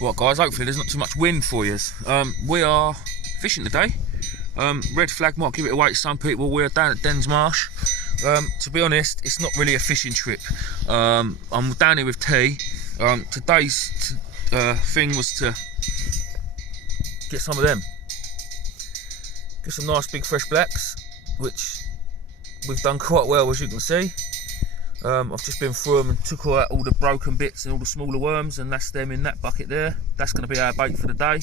Right guys, hopefully there's not too much wind for you. We are fishing today. Red flag might give it away to some people. We're down at Dens Marsh. To be honest, it's not really a fishing trip. I'm down here with T. Today's thing was to get some of them. Get some nice big fresh blacks, which we've done quite well, as you can see. I've just been through them and took out all the broken bits and all the smaller worms, and that's them in that bucket there. That's going to be our bait for the day.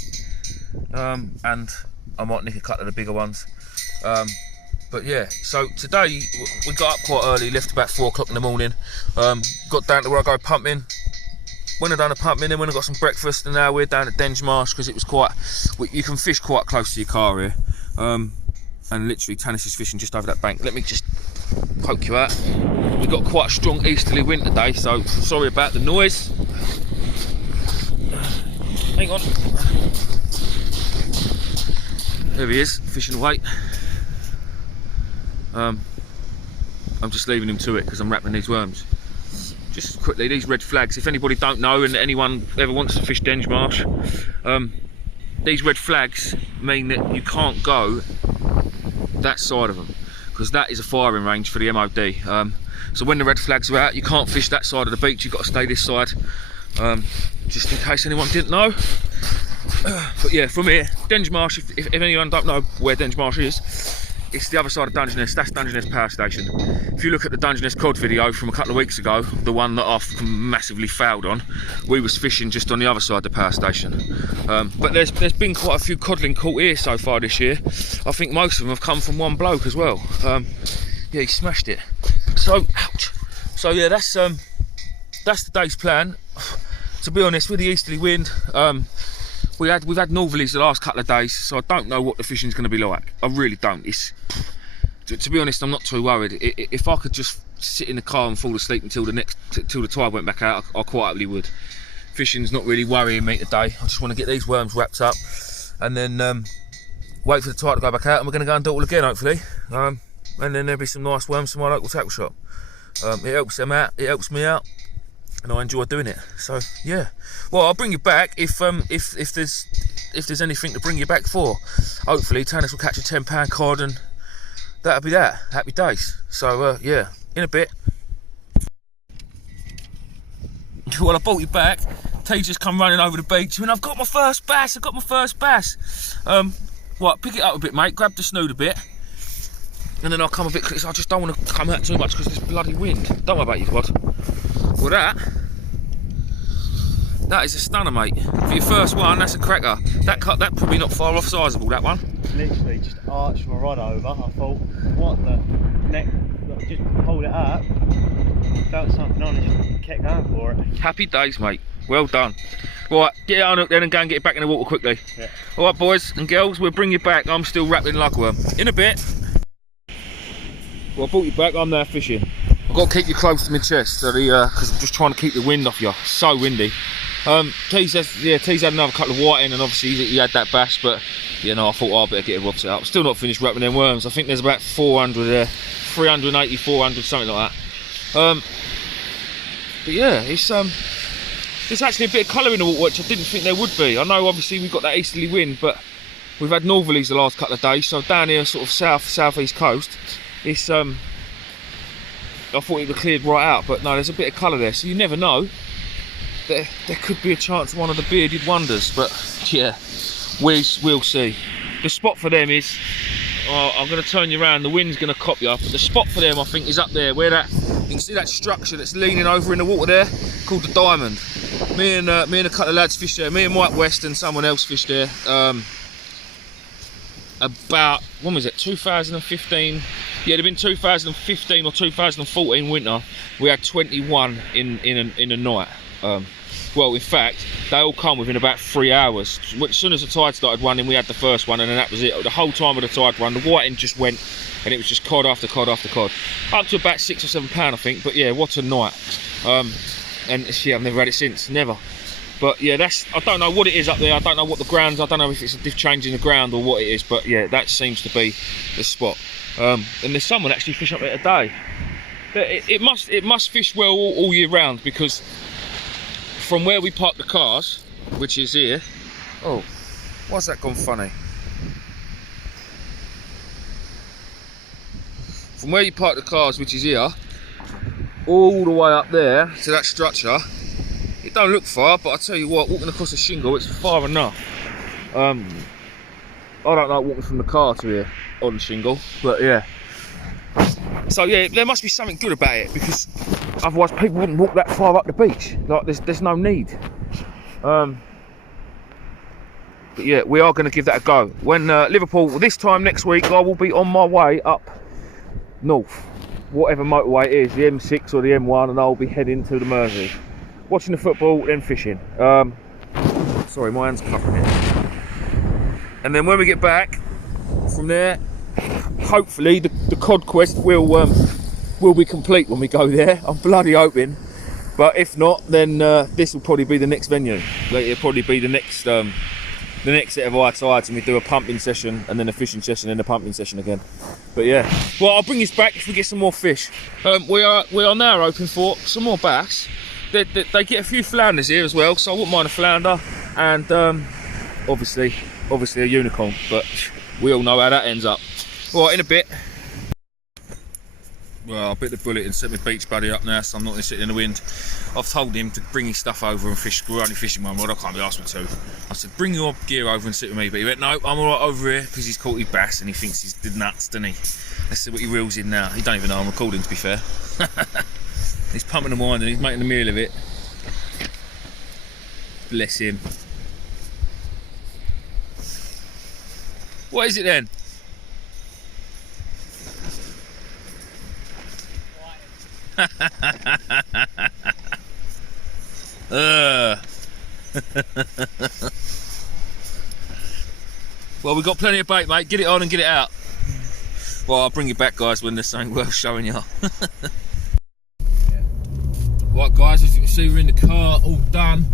And I might nick a couple of the bigger ones. But yeah, so today we got up quite early, left about 4 o'clock in the morning. Got down to where I go pumping. When I done the pumping, then when I got some breakfast, and now we're down at Dens Marsh because it was quite. You can fish quite close to your car here. And literally Tannis is fishing just over that bank. Let me just poke you out. We've got quite a strong easterly wind today, so sorry about the noise. Hang on. There he is, fishing away. I'm just leaving him to it because I'm wrapping these worms. Just quickly, these red flags, if anybody don't know and anyone ever wants to fish Dens Marsh, these red flags mean that you can't go that side of them because that is a firing range for the MOD. So when the red flags are out, you can't fish that side of the beach, you've got to stay this side, just in case anyone didn't know. But yeah, from here, Dens Marsh, if anyone don't know where Dens Marsh is, it's the other side of Dungeness. That's Dungeness Power Station. If you look at the Dungeness cod video from a couple of weeks ago, the one that I've massively failed on, we was fishing just on the other side of the power station. But there's been quite a few codling caught here so far this year. I think most of them have come from one bloke as well. Yeah, he smashed it. So, ouch. So yeah, that's the day's plan. To be honest, with the easterly wind, we've had northerlies the last couple of days, so I don't know what the fishing's going to be like. I really don't. To be honest, I'm not too worried. If I could just sit in the car and fall asleep until the tide went back out, I quite happily would. Fishing's not really worrying me today. I just want to get these worms wrapped up and then wait for the tide to go back out, and we're going to go and do it all again, hopefully. And then there'll be some nice worms from my local tackle shop. It helps them out, it helps me out, and I enjoy doing it. So yeah, well, I'll bring you back if there's anything to bring you back for. Hopefully Tannis will catch a £10 cod, and that'll be that. Happy days. So yeah, in a bit. Well, I brought you back. T just come running over the beach, and I've got my first bass. Right, pick it up a bit, mate. Grab the snood a bit, and then I'll come a bit closer. I just don't want to come out too much because there's bloody wind. Don't worry about your quad. Well, that is a stunner, mate. For your first one, that's a cracker. That probably not far off sizable, that one. Literally just arched my rod over. I thought, what the neck? Just pulled it up, felt something on it, and kept going for it. Happy days, mate. Well done. Right, get it on up then and go and get it back in the water quickly. Yeah. All right, boys and girls, we'll bring you back. I'm still wrapped in lugworm. In a bit. Well, I brought you back. I'm now fishing. I've got to keep you close to my chest, so because I'm just trying to keep the wind off you. It's so windy. T's had another couple of whiting, and obviously he had that bass, but you know, I thought I'd better get him set up. Still not finished wrapping them worms. I think there's about 400 there, 380, 400, something like that. But yeah, there's actually a bit of colour in the water, which I didn't think there would be. I know obviously we've got that easterly wind, but we've had northerlies the last couple of days, so down here sort of southeast coast, it's I thought it would have cleared right out, but no, there's a bit of colour there, so you never know. There could be a chance of one of the bearded wonders, but yeah, we'll see. The spot for them is, I'm going to turn you around, the wind's going to cop you up, but the spot for them I think is up there, where you can see that structure that's leaning over in the water there, called the Diamond. Me and a couple of lads fished there, me and Mike West and someone else fished there, about, when was it, 2015, yeah, it'd have been 2015 or 2014 winter. We had 21 in a night. Well, in fact, they all come within about 3 hours. As soon as the tide started running, we had the first one, and then that was it. The whole time of the tide run, the whiting just went, and it was just cod after cod after cod, up to about £6 or £7, I think. But yeah, what a night. And yeah, I've never had it since, never. But yeah, I don't know what it is up there. I don't know what the ground's. I don't know if it's a diff change in the ground or what it is. But yeah, that seems to be the spot. And there's someone actually fishing up there today. It must fish well all year round, because from where we park the cars, which is here. Oh, why's that gone funny? From where you park the cars, which is here, all the way up there to that structure, it don't look far, but I tell you what, walking across the shingle, it's far enough. I don't like walking from the car to here on the shingle, but yeah. So yeah, there must be something good about it, because otherwise people wouldn't walk that far up the beach. Like there's no need. But yeah, we are going to give that a go. When Liverpool, this time next week, I will be on my way up north, whatever motorway it is, the M6 or the M1, and I'll be heading to the Mersey, watching the football, then fishing. Sorry, my hand's covered here. And then when we get back from there, hopefully the cod quest will be complete when we go there. I'm bloody hoping, but if not, then this will probably be the next venue. It'll probably be the next set of high tides, and we do a pumping session and then a fishing session and a pumping session again. But yeah, well, I'll bring this back if we get some more fish. We are now hoping for some more bass. They get a few flounders here as well, so I wouldn't mind a flounder, and obviously a unicorn, but we all know how that ends up. Right, in a bit. Well, I bit the bullet and set my beach buddy up now, so I'm not going to sit in the wind. I've told him to bring his stuff over and fish. We're only fishing one rod, I can't be asked to. I said, bring your gear over and sit with me, but he went, no, I'm alright over here, because he's caught his bass and he thinks he's the nuts, doesn't he? Let's see what he reels in now. He don't even know I'm recording, to be fair. He's pumping the wine and he's making a meal of it. Bless him. What is it then? Well, we've got plenty of bait, mate. Get it on and get it out. Well, I'll bring you back, guys, when there's something worth showing you. Right, guys, as you can see, we're in the car, all done.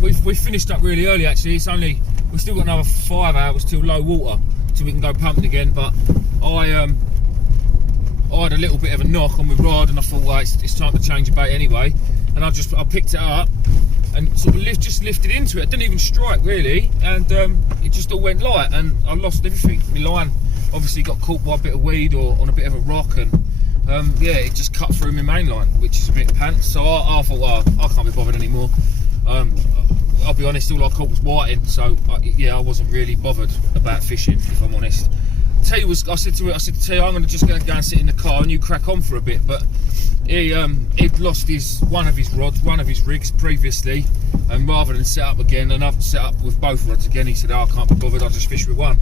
We've finished up really early, actually. We've still got another 5 hours till low water, till we can go pumping again. But I had a little bit of a knock on my rod, and I thought, well, it's time to change the bait anyway. And I picked it up and sort of just lifted into it. It didn't even strike really, and it just all went light, and I lost everything. My line obviously got caught by a bit of weed or on a bit of a rock, and yeah, it just cut through my main line, which is a bit pants. So I thought, well, I can't be bothered anymore. I'll be honest, all I caught was whiting, so yeah, I wasn't really bothered about fishing, if I'm honest. I said to T, I'm just going to go and sit in the car and you crack on for a bit. But he'd lost one of his rods, one of his rigs previously, and rather than set up again, and I've set up with both rods again, he said, oh, I can't be bothered, I'll just fish with one.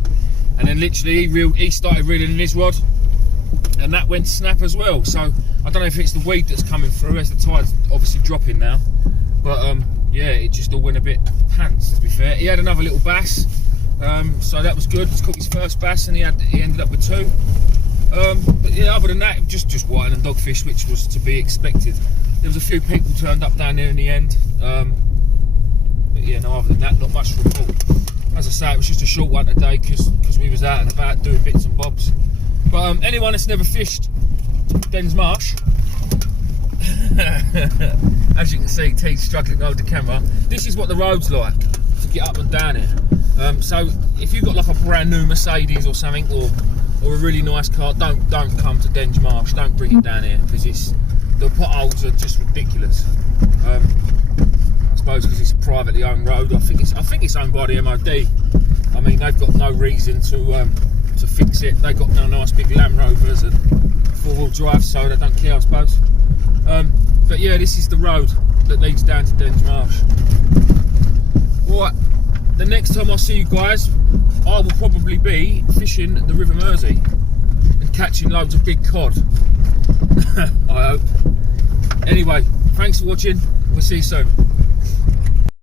And then literally he started reeling in his rod, and that went snap as well. So I don't know if it's the weed that's coming through as the tide's obviously dropping now, but yeah, it just all went a bit pants, to be fair. He had another little bass, so that was good. He's caught his first bass, and he ended up with 2. But yeah, other than that, just whiting and dogfish, which was to be expected. There was a few people turned up down there in the end, but yeah, no, other than that, not much to report. As I say, it was just a short one today because we was out and about doing bits and bobs. But anyone that's never fished Dens Marsh, as you can see, T's struggling to hold the camera. This is what the road's like to get up and down here. So if you've got like a brand new Mercedes or something, or a really nice car, don't come to Dens Marsh. Don't bring it down here, because the potholes are just ridiculous. I suppose because it's a privately owned road. I think it's owned by the MOD. I mean, they've got no reason to fix it. They've got no nice big Land Rovers and 4-wheel drive, so they don't care, I suppose. But yeah, this is the road that leads down to Dens Marsh. Right, the next time I see you guys, I will probably be fishing the River Mersey and catching loads of big cod. I hope. Anyway, thanks for watching. We'll see you soon.